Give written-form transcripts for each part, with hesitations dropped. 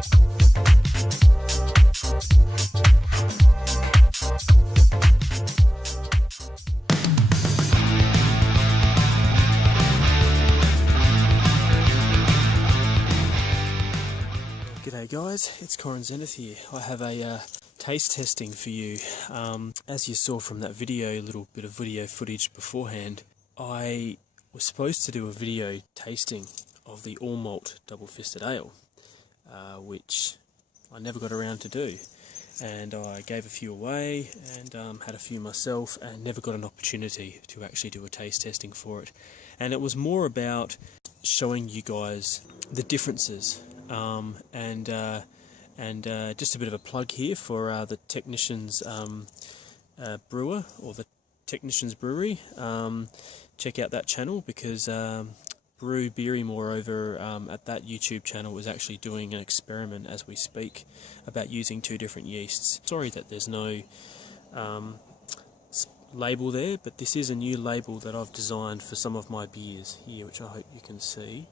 G'day guys, it's CorronZenith here. I have a taste testing for you. As you saw from that video, a little bit of video footage beforehand, I was supposed to do a video tasting of the all malt double fisted ale, which I never got around to do. And I gave a few away and had a few myself and never got an opportunity to actually do a taste testing for it. And it was more about showing you guys the differences. And just a bit of a plug here for the Technicians Brewer, or the Technicians Brewery. Check out that channel, because Brew Beery, moreover, at that YouTube channel, was actually doing an experiment as we speak about using two different yeasts. Sorry that there's no label there, but this is a new label that I've designed for some of my beers here, which I hope you can see.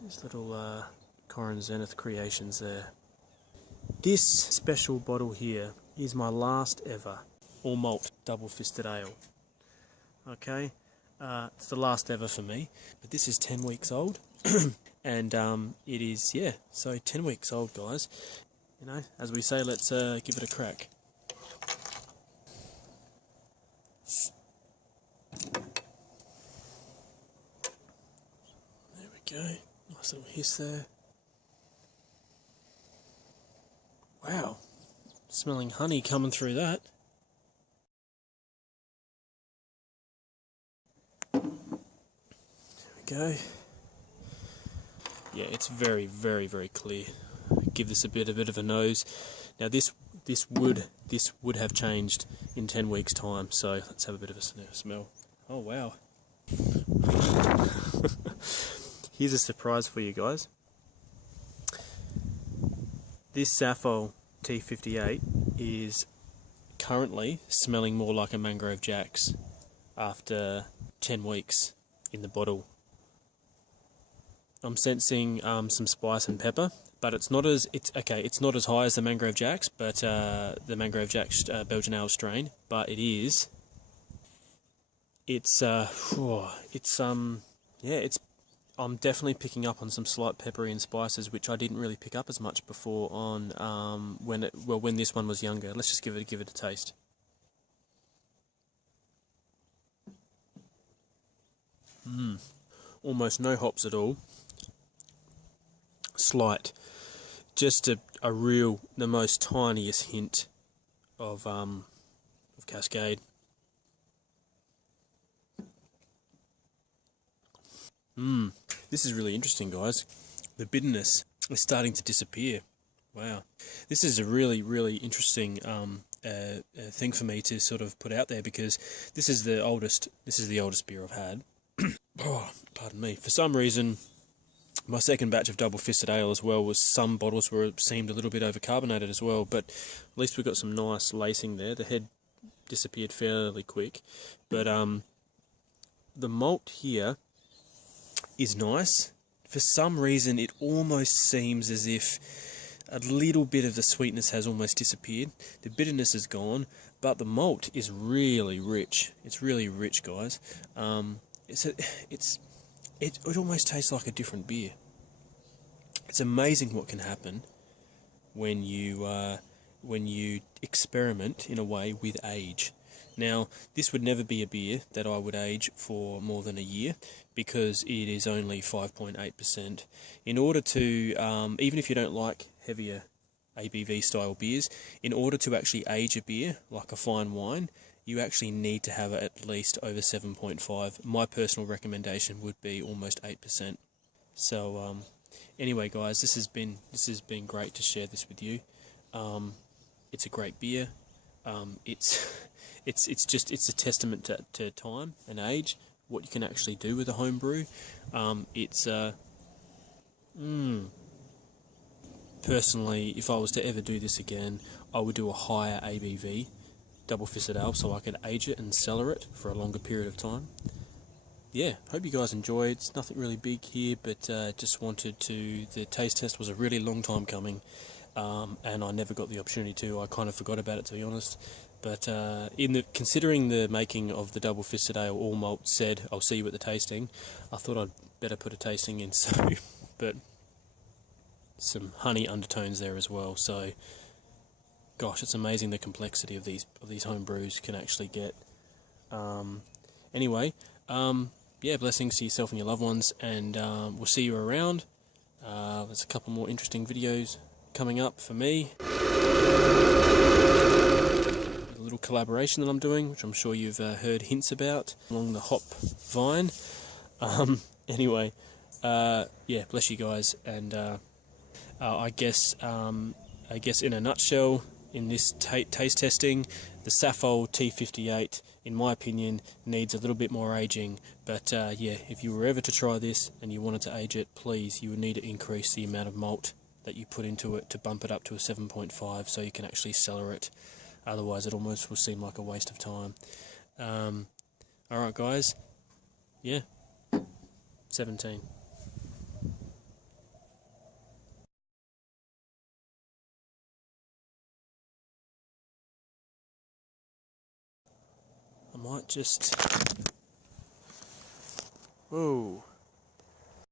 There's little CorronZenith creations there. This special bottle here is my last ever all malt double fisted ale. Okay, it's the last ever for me, but this is 10 weeks old. And it is, yeah, so 10 weeks old, guys. You know, as we say, let's give it a crack. There we go, nice little hiss there. Wow, smelling honey coming through that. There we go. Yeah, it's very, very, very clear. Give this a bit of a nose. Now this would have changed in 10 weeks' time. So let's have a bit of a smell. Oh wow! Here's a surprise for you guys. This Sappho T58 is currently smelling more like a Mangrove Jack's after 10 weeks in the bottle. I'm sensing some spice and pepper, but it's not as not as high as the Mangrove Jack's, but the Mangrove Jack's Belgian ale strain. But it's I'm definitely picking up on some slight peppery and spices, which I didn't really pick up as much before on when this one was younger. Let's just give it a taste. Almost no hops at all. Slight, just the most tiniest hint of Cascade. This is really interesting, guys. The bitterness is starting to disappear. Wow, this is a really, really interesting thing for me to sort of put out there, because this is the oldest beer I've had. Oh, pardon me. For some reason, my second batch of double fisted ale as well some bottles seemed a little bit overcarbonated as well, but at least we got some nice lacing there. The head disappeared fairly quick, but the malt here is nice. For some reason, it almost seems as if a little bit of the sweetness has almost disappeared. The bitterness is gone, but the malt is really rich. It's really rich, guys. It almost tastes like a different beer. It's amazing what can happen when you experiment in a way with age. Now, this would never be a beer that I would age for more than a year, because it is only 5.8%. In order to, even if you don't like heavier ABV style beers, in order to actually age a beer like a fine wine, you actually need to have it at least over 7.5. My personal recommendation would be almost 8%. So anyway, guys, this has been great to share this with you. It's a great beer. It's a testament to time and age, what you can actually do with a home brew. Personally, if I was to ever do this again, I would do a higher ABV double fisted ale, so I could age it and cellar it for a longer period of time. yeah, hope you guys enjoy. It's nothing really big here, but just wanted to. The taste test was a really long time coming, and I never got the opportunity to. I kind of forgot about it, to be honest. But considering the making of the double fisted ale, all malt said, "I'll see you at the tasting," I thought I'd better put a tasting in. So, but some honey undertones there as well. So, gosh, it's amazing the complexity of these home brews can actually get. Anyway. Yeah, blessings to yourself and your loved ones, and we'll see you around. There's a couple more interesting videos coming up for me. A little collaboration that I'm doing, which I'm sure you've heard hints about, along the hop vine. Anyway, yeah, bless you guys, and I guess in a nutshell, in this taste testing, the Safol T58, in my opinion, needs a little bit more aging. But yeah, if you were ever to try this and you wanted to age it, please, you would need to increase the amount of malt that you put into it to bump it up to a 7.5 so you can actually cellar it. Otherwise, it almost will seem like a waste of time. Alright guys, yeah, 17. I might just... Whoa.